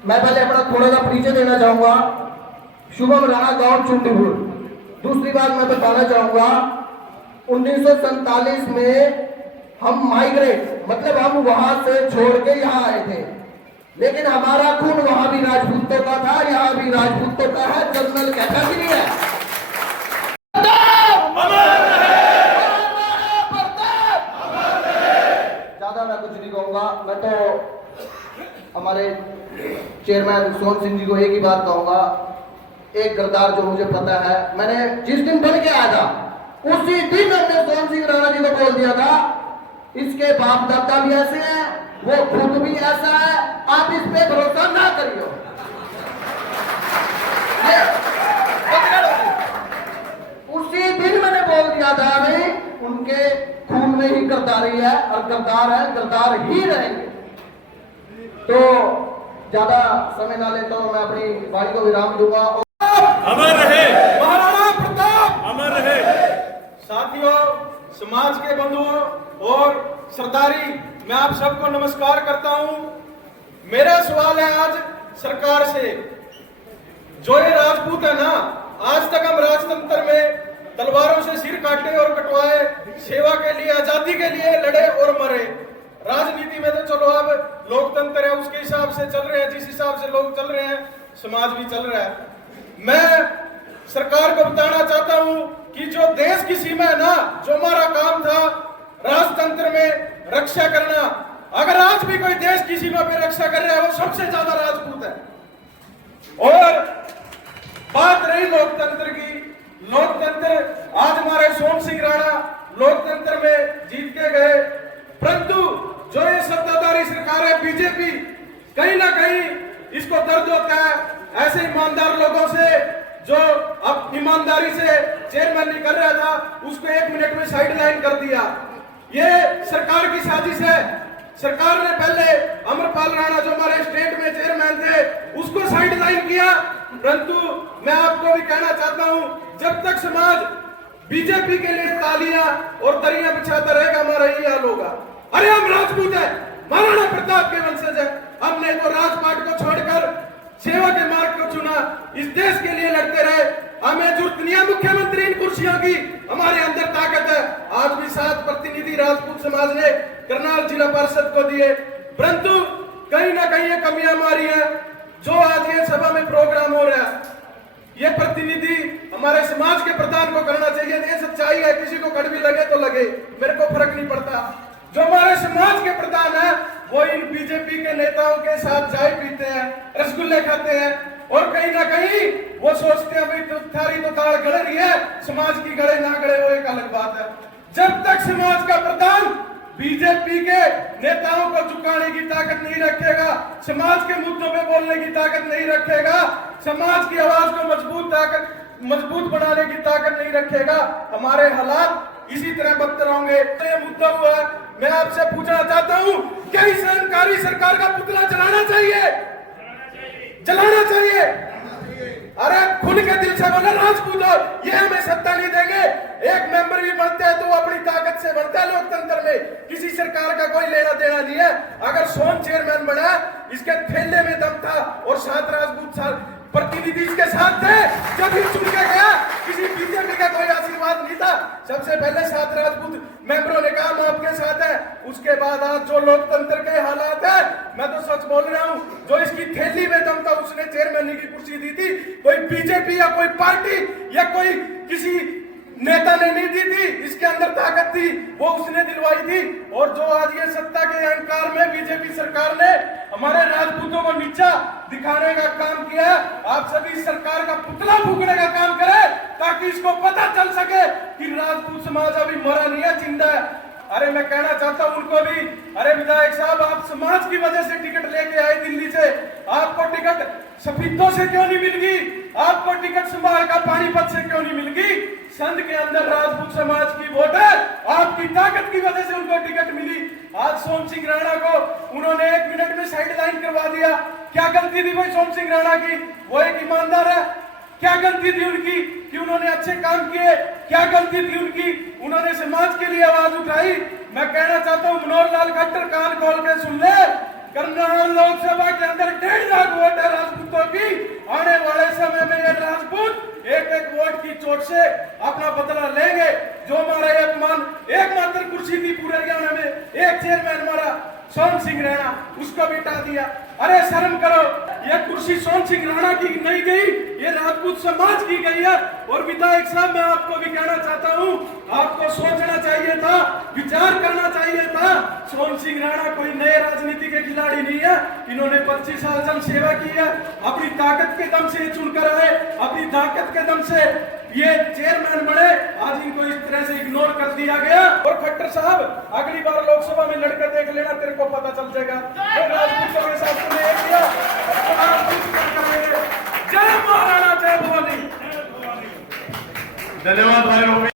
मैं पहले अपना थोड़ा सा परिचय देना चाहूंगा। शुभम राणा, गांव चुंडीपुर। दूसरी बात मैं बताना चाहूंगा, 1947 में हम माइग्रेट मतलब हम वहां से छोड़ के यहाँ आए थे, लेकिन हमारा खून वहां भी राजपूतों का था, यहाँ भी राजपूतों का है। जनरल कहता कि नहीं है? ज्यादा मैं कुछ नहीं कहूंगा। मैं तो हमारे चेयरमैन सोहन सिंह जी को एक ही बात कहूंगा, एक किरदार जो मुझे पता है, मैंने जिस दिन बन के आया था उसी दिन हमने सोहन सिंह राणा जी को बोल दिया था, इसके बाप दादा भी ऐसे हैं, वो खुद भी ऐसा है, आप इस पे भरोसा ना करियो। उसी दिन मैंने बोल दिया था भाई उनके खून में ही गद्दारी है और गद्दार है, गद्दार ही रहेंगे। तो ज्यादा समय ना लेता हूं, मैं अपनी वाणी को विराम दूंगा। अमर रहे महाराणा प्रताप, अमर रहे। साथियों, समाज के बंधुओं और सरदारी, मैं आप सबको नमस्कार करता हूं। मेरा सवाल है आज सरकार से, जो ये राजपूत है ना, आज तक हम राजतंत्र में तलवारों से सिर काटे और कटवाए, सेवा के लिए, आजादी के लिए लड़े और मरे। राजनीति में तो चलो अब लोकतंत्र है, उसके हिसाब से चल रहे हैं, जिस हिसाब से लोग चल रहे हैं समाज भी चल रहा है। मैं सरकार को बताना चाहता हूं कि जो देश की सीमा है ना, जो हमारा काम था राजतंत्र में रक्षा करना, अगर आज भी कोई देश की सीमा पे रक्षा कर रहा है वो सबसे ज्यादा राजपूत है। और बात रही लोकतंत्र की, लोकतंत्र आज हमारे सोहन सिंह राणा लोकतंत्र में जीत के गए, परंतु जो ये सत्ताधारी सरकार है बीजेपी, कहीं ना कहीं इसको दर्द होता है ऐसे ईमानदार लोगों से, जो अब ईमानदारी से चेयरमैन नहीं कर रहा था उसको 1 मिनट में साइड लाइन कर दिया। ये सरकार की साजिश है। सरकार ने पहले अमरपाल राणा जो हमारे स्टेट में चेयरमैन थे उसको साइड लाइन किया, परंतु मैं आपको भी कहना चाहता हूं, जब तक समाज बीजेपी के लिए तालियां और दरियां बिछाता रहेगा हमारा यही हाल होगा। अरे हम राजपूत है, महाराणा प्रताप के वंशज है, हमने तो राजपाट को छोड़कर सेवा के मार्ग को चुना, इस देश के लिए लड़ते रहे, हमें जरूरत नहीं है मुख्यमंत्री इन कुर्सियों की, हमारे अंदर ताकत है। आज भी 7 प्रतिनिधि राजपूत समाज ने करनाल जिला परिषद को दिए, परंतु कहीं ना कहीं ये कमियां हमारी है। जो आज ये सभा में प्रोग्राम हो रहा है, ये प्रतिनिधि हमारे समाज के प्रधान को करना चाहिए। ये सच्चाई है, किसी को कड़वी लगे तो लगे, मेरे को फर्क नहीं पड़ता। जो हमारे समाज के प्रधान है वो इन बीजेपी के नेताओं के साथ चाय पीते हैं, रसगुल्ले खाते हैं, और कहीं ना कहीं वो सोचते हैं भाई थारी तो ताड़ गड़ रही है, समाज की गड़े ना गड़े वो एक अलग बात है। जब तक समाज का प्रधान बीजेपी के नेताओं को झुकाने की ताकत नहीं रखेगा, समाज के मुद्दों पे बोलने की ताकत नहीं रखेगा, समाज की आवाज को मजबूत बनाने की ताकत नहीं रखेगा, हमारे हालात इसी तरह बदतर होंगे। तो ये मुद्दा हुआ, मैं आपसे पूछना चाहता हूं, क्या इस अहंकारी सरकार का पुतला जलाना चाहिए? जलाना चाहिए। अरे खुल के दिल से बोले राजपूत हो, ये हमें सत्ता नहीं देंगे। एक मेंबर भी बनते हैं तो वो अपनी ताकत से बनता है लोकतंत्र में, किसी सरकार का कोई लेना देना नहीं है। अगर सोहन चेयरमैन बना, इसके थैले में दम था और 7 राजपूत प्रतिनिधि इसके साथ थे, जब ये चुन के गया किसी बीजेपी का कोई आशीर्वाद नहीं था। सबसे पहले 7 राजपूत मेंबरों ने कहा हम आपके साथ है, उसके बाद आज जो लोकतंत्र के हालात है, मैं तो सच बोल रहा हूं, जो इसकी थैली में दम था उसने चेयरमैन की कुर्सी दी थी, कोई बीजेपी या कोई पार्टी या कोई किसी नेता ने नहीं दी थी, इसके अंदर ताकत थी वो उसने दिलवाई थी। और जो आज ये सत्ता के अहंकार में बीजेपी सरकार ने हमारे राजपूतों को नीचा दिखाने का काम किया, आप सभी सरकार का पुतला फूकने का काम करें ताकि इसको पता चल सके कि राजपूत समाज अभी मरा नहीं है, जिंदा है। अरे मैं कहना चाहता हूं उनको भी, अरे विधायक साहब आप समाज की वजह से टिकट लेके आए दिल्ली से, आपको टिकट सफेदों से क्यों नहीं मिल गई? आपको टिकट संभाल का पानीपत से क्यों नहीं मिल गई? संघ के अंदर राजपूत समाज की वोट है, आपकी ताकत की वजह से उनको टिकट मिली। आज सोहन सिंह राणा को उन्होंने 1 मिनट में साइड लाइन करवा दिया। क्या गलती थी भाई सोहन सिंह राणा की? वो एक ईमानदार है। क्या गलती थी उनकी कि उन्होंने अच्छे काम किए? क्या गलती थी उनकी? उन्होंने समाज के लिए आवाज उठाई। मैं कहना चाहता हूं मनोहर लाल खट्टर कान खोल के सुन ले, करनाल लोकसभा के अंदर 1.5 लाख वोट वोट से अपना बदला लेंगे। जो हमारा एकमात्र कुर्सी थी पूरे हरियाणा में, एक चेयरमैन हमारा सोहन सिंह राणा, उसको बिठा दिया। अरे शर्म करो, यह कुर्सी सोहन सिंह राणा की नहीं गई, ये राजपूत समाज की गई है। और विधायक साहब, मैं आपको भी कहना चाहता हूँ, आपको सोचना चाहिए था, विचार करना चाहिए था। सोहन सिंह राणा कोई नए राजनीति के खिलाड़ी नहीं है। इन्होंने 25 साल जन सेवा की है, अपनी ताकत के दम से चुनकर आए, अपनी ताकत के दम से ये चेयरमैन बने। आज इनको इस तरह से इग्नोर कर दिया गया। और खट्टर साहब, अगली बार लोकसभा में लड़कर देख लेना, तेरे को पता चल जाएगा। राजपूतों के साथ तुमने एक किया, जय महाराणा, जय भवानी। धन्यवाद भाई।